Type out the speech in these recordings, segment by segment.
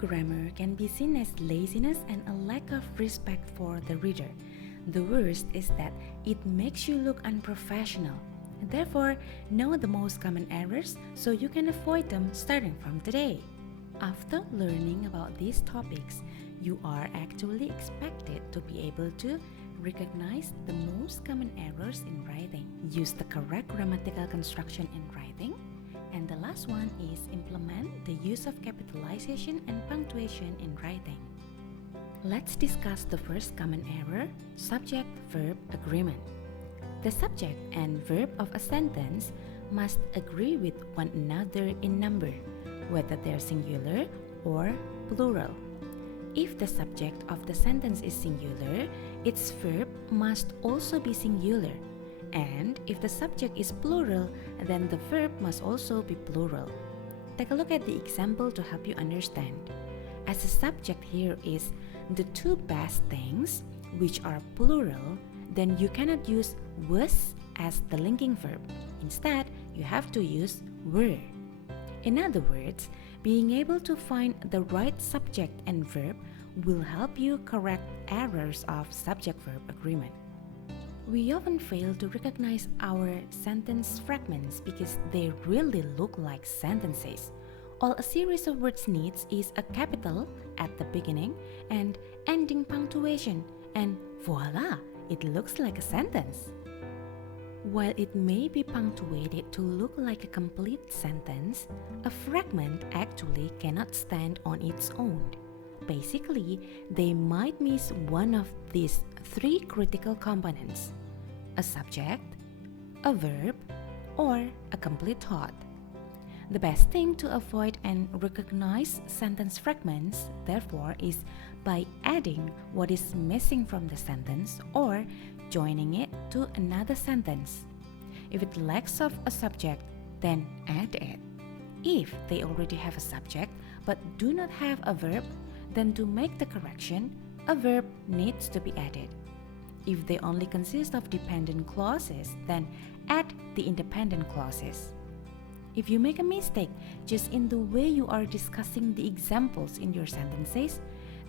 grammar can be seen as laziness and a lack of respect for the reader. The worst is that it makes you look unprofessional. Therefore, know the most common errors so you can avoid them starting from today. After learning about these topics, you are actually expected to be able to recognize the most common errors in writing, use the correct grammatical construction in writing, and the last one is implement the use of capitalization and punctuation in writing. Let's discuss the first common error, subject-verb agreement. The subject and verb of a sentence must agree with one another in number, whether they're singular or plural. If the subject of the sentence is singular, its verb must also be singular. And if the subject is plural, then the verb must also be plural. Take a look at the example to help you understand. As the subject here is the two best things, which are plural, then you cannot use was as the linking verb. Instead, you have to use were. In other words, being able to find the right subject and verb will help you correct errors of subject-verb agreement. We often fail to recognize our sentence fragments because they really look like sentences. All a series of words needs is a capital at the beginning and ending punctuation, and voila, it looks like a sentence. While it may be punctuated to look like a complete sentence, a fragment actually cannot stand on its own. Basically, they might miss one of these three critical components: a subject, a verb, or a complete thought. The best thing to avoid and recognize sentence fragments, therefore, is by adding what is missing from the sentence or joining it to another sentence. If it lacks of a subject, then add it. If they already have a subject but do not have a verb, then to make the correction, a verb needs to be added. If they only consist of dependent clauses, then add the independent clauses. If you make a mistake just in the way you are discussing the examples in your sentences,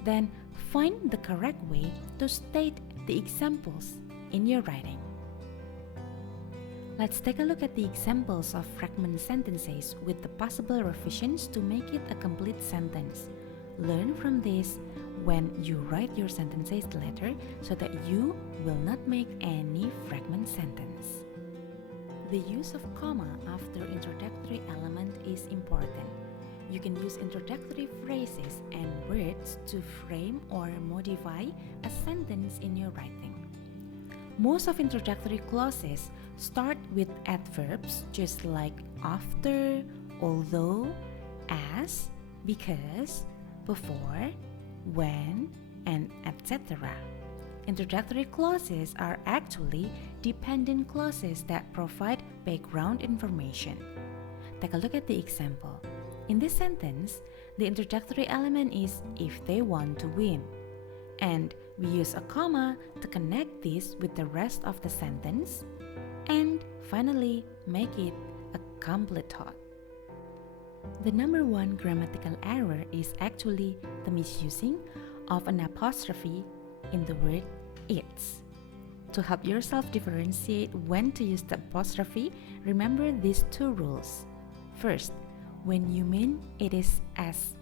then find the correct way to state the examples in your writing. Let's take a look at the examples of fragment sentences with the possible revisions to make it a complete sentence. Learn from this when you write your sentences later so that you will not make any fragment sentence. The use of comma after introductory element is important. You can use introductory phrases and words to frame or modify a sentence in your writing. Most of introductory clauses start with adverbs just like after, although, as, because, before, when, and etc. Introductory clauses are actually dependent clauses that provide background information. Take a look at the example. In this sentence, the introductory element is if they want to win, and we use a comma to connect this with the rest of the sentence, and finally make it a complete thought. The number one grammatical error is actually the misusing of an apostrophe in the word it's. To help yourself differentiate when to use the apostrophe, remember these two rules. First, when you mean it is as,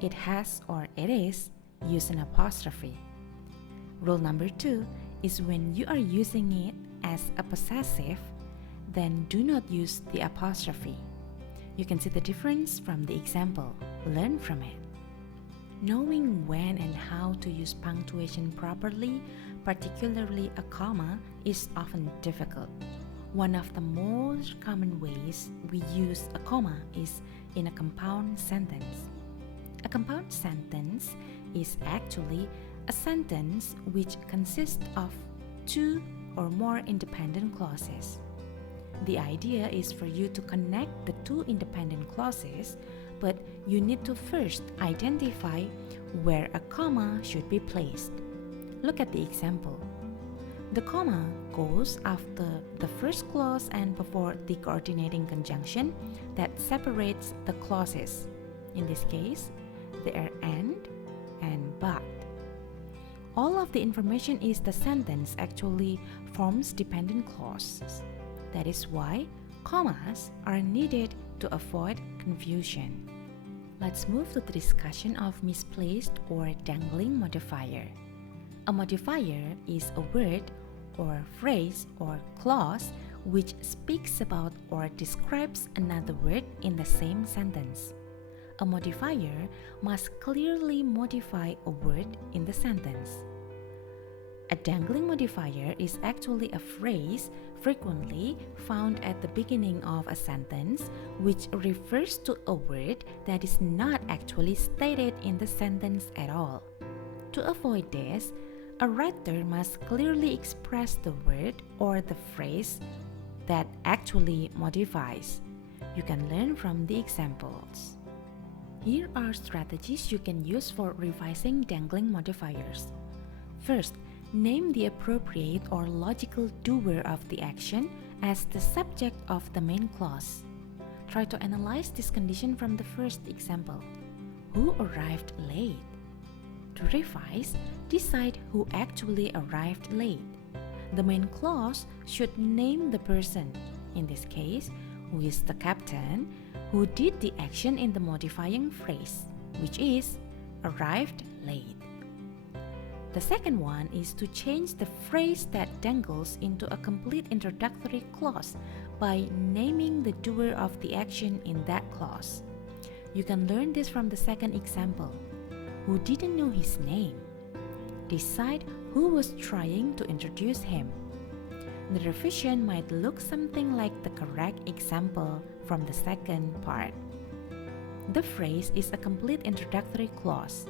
it has, or it is, use an apostrophe. Rule number two is when you are using it as a possessive, then do not use the apostrophe. You can see the difference from the example. Learn from it. Knowing when and how to use punctuation properly, particularly a comma, is often difficult. One of the most common ways we use a comma is in a compound sentence. A compound sentence is actually a sentence which consists of two or more independent clauses. The idea is for you to connect the two independent clauses, but you need to first identify where a comma should be placed. Look at the example. The comma goes after the first clause and before the coordinating conjunction that separates the clauses. In this case, they are of the information is the sentence actually forms dependent clauses. That is why commas are needed to avoid confusion. Let's move to the discussion of misplaced or dangling modifier. A modifier is a word or phrase or clause which speaks about or describes another word in the same sentence. A modifier must clearly modify a word in the sentence. A dangling modifier is actually a phrase frequently found at the beginning of a sentence which refers to a word that is not actually stated in the sentence at all. To avoid this, a writer must clearly express the word or the phrase that actually modifies. You can learn from the examples. Here are strategies you can use for revising dangling modifiers. First, name the appropriate or logical doer of the action as the subject of the main clause. Try to analyze this condition from the first example. Who arrived late? To revise, decide who actually arrived late. The main clause should name the person, in this case, who is the captain, who did the action in the modifying phrase, which is arrived late. The second one is to change the phrase that dangles into a complete introductory clause by naming the doer of the action in that clause. You can learn this from the second example. Who didn't know his name? Decide who was trying to introduce him. The revision might look something like the correct example from the second part. The phrase is a complete introductory clause.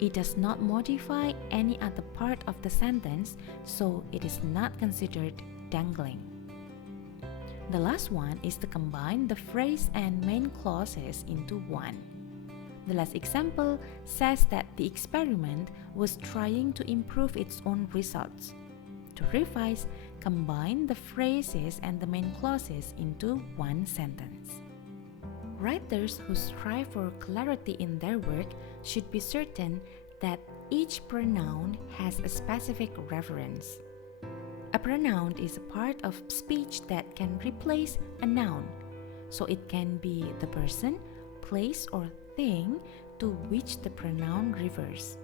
It does not modify any other part of the sentence, so it is not considered dangling. The last one is to combine the phrase and main clauses into one. The last example says that the experiment was trying to improve its own results. To revise, combine the phrases and the main clauses into one sentence. Writers who strive for clarity in their work should be certain that each pronoun has a specific reference. A pronoun is a part of speech that can replace a noun, so it can be the person, place, or thing to which the pronoun refers.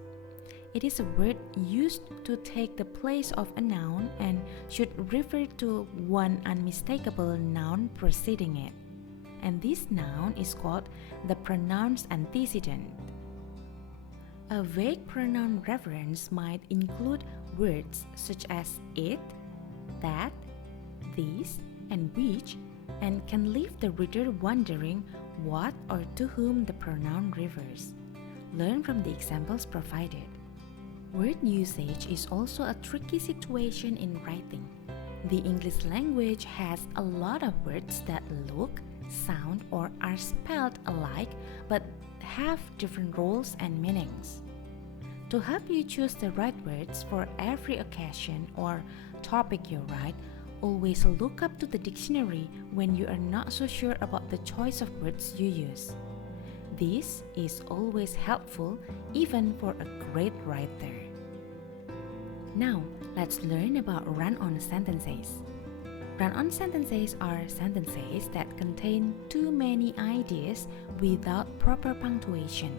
It is a word used to take the place of a noun and should refer to one unmistakable noun preceding it. And this noun is called the pronoun's antecedent. A vague pronoun reference might include words such as it, that, this, and which, and can leave the reader wondering what or to whom the pronoun refers. Learn from the examples provided. Word usage is also a tricky situation in writing. The English language has a lot of words that look, sound, or are spelled alike but have different roles and meanings. To help you choose the right words for every occasion or topic you write, always look up to the dictionary when you are not so sure about the choice of words you use. This is always helpful even for a great writer. Now, let's learn about run-on sentences. Run-on sentences are sentences that contain too many ideas without proper punctuation.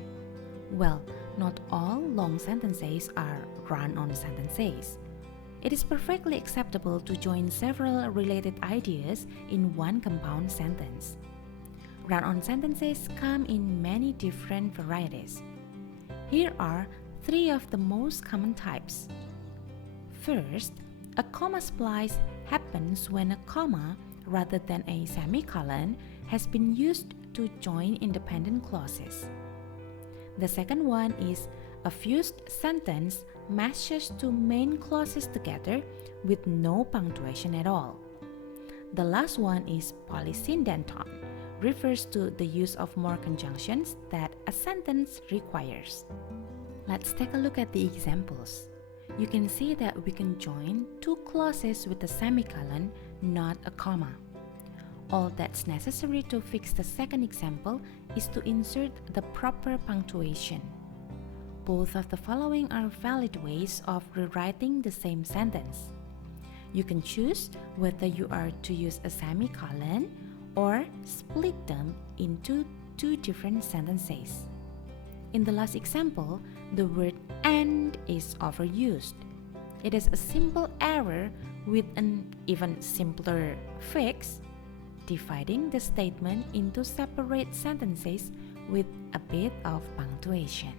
Well, not all long sentences are run-on sentences. It is perfectly acceptable to join several related ideas in one compound sentence. Run-on sentences come in many different varieties. Here are 3 of the most common types. First, a comma splice happens when a comma, rather than a semicolon, has been used to join independent clauses. The second one is a fused sentence mashes two main clauses together with no punctuation at all. The last one is polysyndeton, refers to the use of more conjunctions that a sentence requires. Let's take a look at the examples. You can see that we can join 2 clauses with a semicolon, not a comma. All that's necessary to fix the second example is to insert the proper punctuation. both of the following are valid ways of rewriting the same sentence. You can choose whether you are to use a semicolon or split them into two different sentences. In the last example, the word "and" is overused. It is a simple error with an even simpler fix, dividing the statement into separate sentences with a bit of punctuation.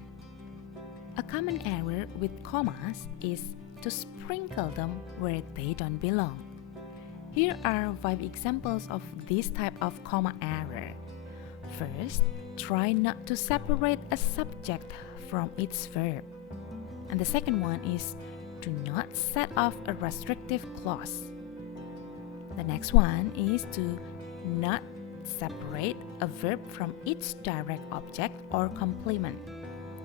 A common error with commas is to sprinkle them where they don't belong. Here are 5 examples of this type of comma error. First, try not to separate a subject from its verb. And the second one is do not set off a restrictive clause. The next one is to not separate a verb from its direct object or complement.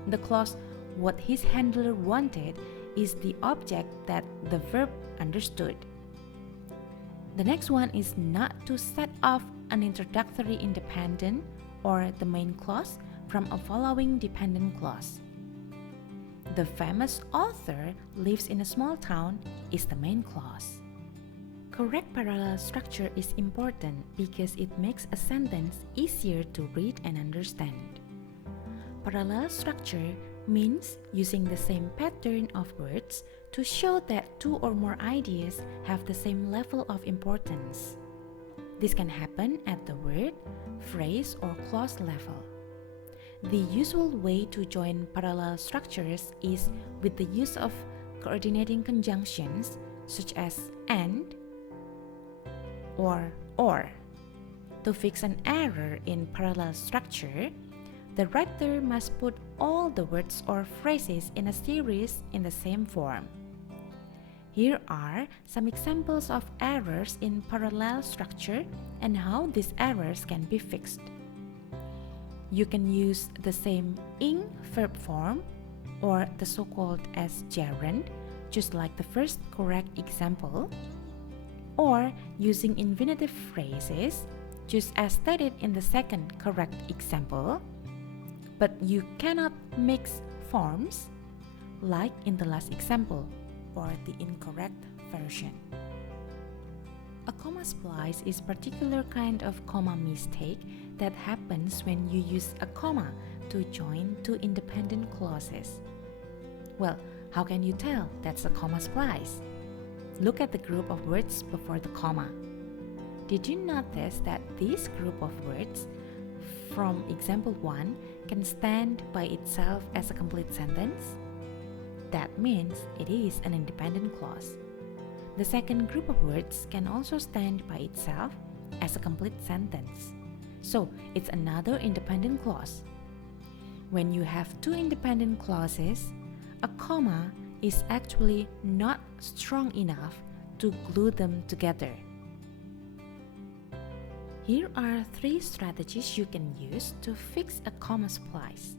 The clause "what his handler wanted" is the object that the verb understood. The next one is not to set off an introductory independent or the main clause from a following dependent clause. The famous author lives in a small town is the main clause. Correct parallel structure is important because it makes a sentence easier to read and understand. Parallel structure means using the same pattern of words to show that 2 or more ideas have the same level of importance. This can happen at the word, phrase, or clause level. The usual way to join parallel structures is with the use of coordinating conjunctions such as "and" or "or." To fix an error in parallel structure, the writer must put all the words or phrases in a series in the same form. Here are some examples of errors in parallel structure and how these errors can be fixed. You can use the same ing verb form or the so-called as gerund, just like the first correct example, or using infinitive phrases, just as stated in the second correct example, but you cannot mix forms like in the last example or the incorrect version. A comma splice is a particular kind of comma mistake that happens when you use a comma to join 2 independent clauses. Well, how can you tell that's a comma splice? Look at the group of words before the comma. Did you notice that this group of words from example 1 can stand by itself as a complete sentence? That means it is an independent clause. The second group of words can also stand by itself as a complete sentence. So it's another independent clause. When you have 2 independent clauses, a comma is actually not strong enough to glue them together. Here are 3 strategies you can use to fix a comma splice.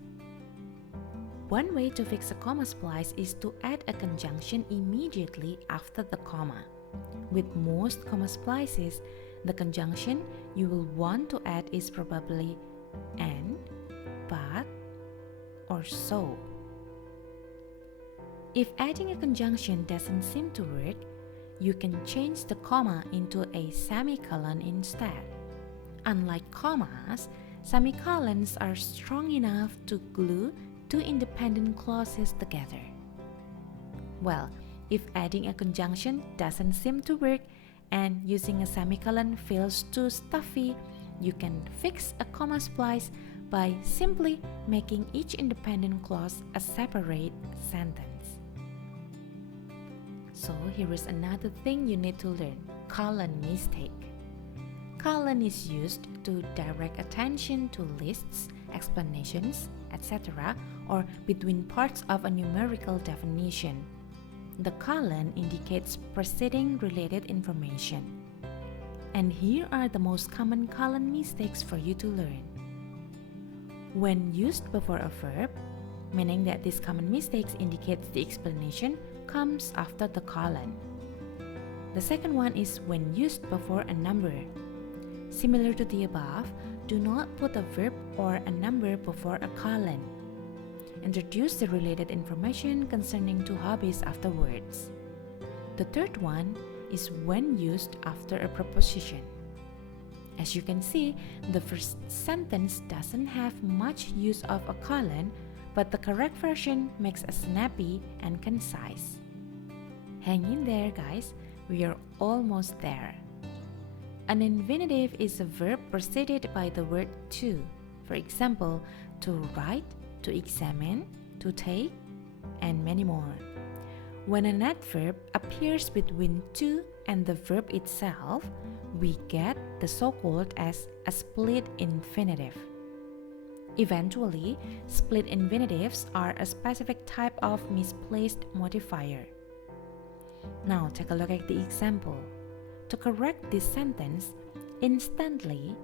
One way to fix a comma splice is to add a conjunction immediately after the comma. With most comma splices, the conjunction you will want to add is probably "and," "but," or "so." If adding a conjunction doesn't seem to work, you can change the comma into a semicolon instead. Unlike commas, semicolons are strong enough to glue 2 independent clauses together. Well, if adding a conjunction doesn't seem to work and using a semicolon feels too stuffy, you can fix a comma splice by simply making each independent clause a separate sentence. So here is another thing you need to learn: colon mistake. Colon is used to direct attention to lists, explanations, etc., or between parts of a numerical definition. The colon indicates preceding related information. And here are the most common colon mistakes for you to learn. When used before a verb, meaning that this common mistake indicates the explanation comes after the colon. The second one is when used before a number. Similar to the above, do not put a verb or a number before a colon. Introduce the related information concerning two hobbies afterwards. The third one is when used after a preposition. As you can see, the first sentence doesn't have much use of a colon, but the correct version makes it snappy and concise. Hang in there, guys. We are almost there. An infinitive is a verb preceded by the word to. For example, to write, to examine, to take, and many more. When an adverb appears between to and the verb itself, we get the so-called as a split infinitive. Eventually, split infinitives are a specific type of misplaced modifier. Now take a look at the example. To correct this sentence, instantly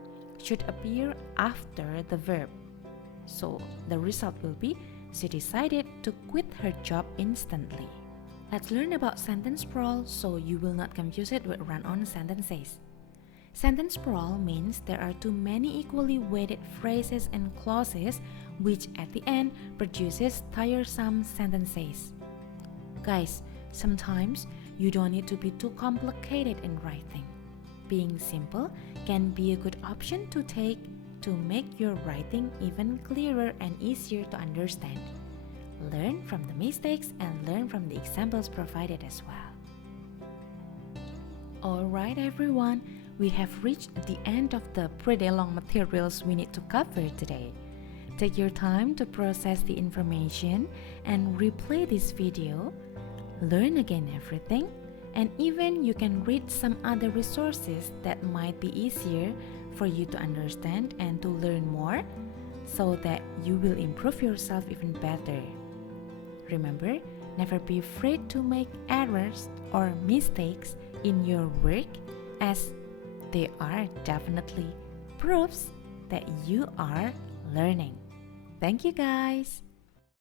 should appear after the verb. So the result will be, she decided to quit her job instantly. Let's learn about sentence sprawl so you will not confuse it with run-on sentences. Sentence sprawl means there are too many equally weighted phrases and clauses which at the end produces tiresome sentences. Guys, sometimes you don't need to be too complicated in writing. Being simple can be a good option to take to make your writing even clearer and easier to understand. Learn from the mistakes and learn from the examples provided as well. Alright everyone, we have reached the end of the pretty long materials we need to cover today. Take your time to process the information and replay this video. Learn again everything, and even you can read some other resources that might be easier for you to understand and to learn more so that you will improve yourself even better. Remember, never be afraid to make errors or mistakes in your work, as they are definitely proofs that you are learning. Thank you guys!